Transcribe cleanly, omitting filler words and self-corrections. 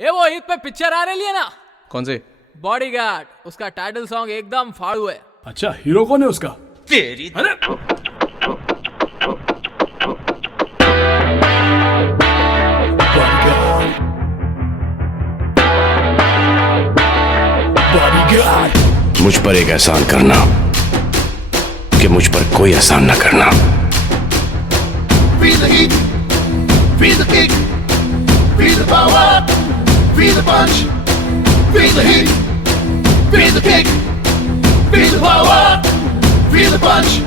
ये वो ईद पे पिक्चर आ रही है ना, कौन से? बॉडीगार्ड। उसका टाइटल सॉन्ग एकदम फाड़ू है। अच्छा, हीरो कौन है उसका? तेरी अरे बॉडीगार्ड। मुझ पर एक एहसान करना कि मुझ पर कोई एहसान न करना। Feel the heat, feel the kick, feel the power, feel the punch. Feel the heat, feel the kick, feel the power, feel the punch.